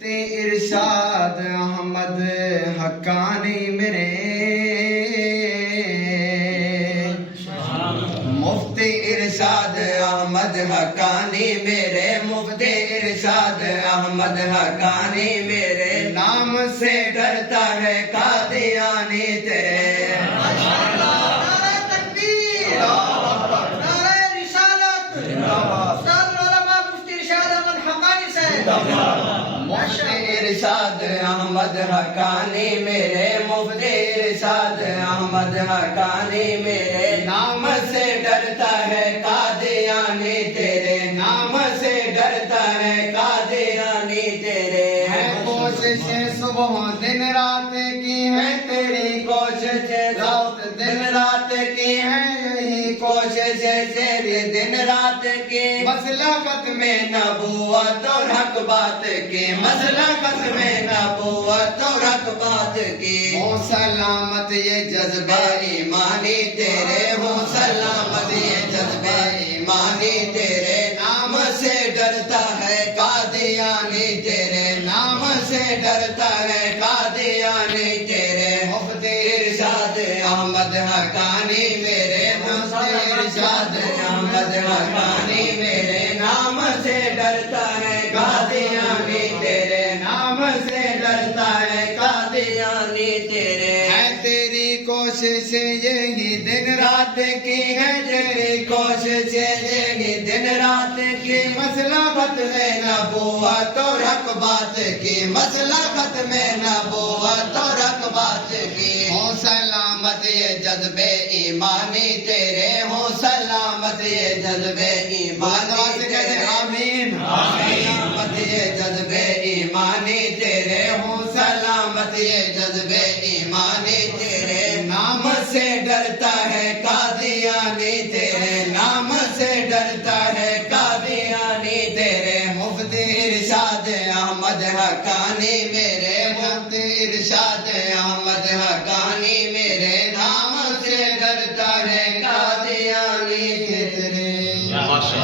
مفتی ارشاد احمد حقانی میرے، مفتی ارشاد احمد حقانی میرے، مفتی ارشاد احمد حقانی میرے، نام سے ڈرتا ہے قادیانی تیرے۔ مفتی ارشاد احمد حقانی میرے، مفتی ارشاد احمد حقانی میرے، نام سے ڈرتا ہے قادیانی تیرے، نام سے ڈرتا ہے قادیانی تیرے۔ ہے کوششیں صبح دن رات کی ہے تیری کوششیں، رات دن رات کی ہے یہی کوششیں تیری دن رات کی، مسئلہ ختم نبوت اور حق بات کی، مسئلہ ختم نبوت اور حق بات کی۔ ہو سلامت یہ جذبہ ایمانی تیرے، ہو سلامت یہ جذبہ ایمانی تیرے، نام سے ڈرتا ہے قادیانی تیرے، نام سے ڈرتا ہے قادیانی تیرے۔ مفتی ارشاد احمد حقانی میرے، مفتی ارشاد احمد حقانی میرے، نام سے ڈرتا ہے قادیانی تیرے، نام سے ڈرتا ہے قادیانی تیرے۔ ہے تیری کوشش یہی دن رات کی ہے، تیری کوشش یہی دن رات کی، مسئلہ ختم نبوت اور حق بات کی، مسئلہ ختم نبوت اور حق بات کی۔ ہو سلامت یہ جذبے ایمانی تیرے، ہو سلامت یہ جذبے ایمانی تیرے، آمین سلامت یہ جذبے ایمانی تیرے، ہو سلامت یہ جذبے ایمانی تیرے، نام سے ڈرتا ہے قادیانی تیرے، نام سے ڈرتا ہے قادیانی تیرے۔ مفتی ارشاد احمد حقانی میرے، مفتی ارشاد احمد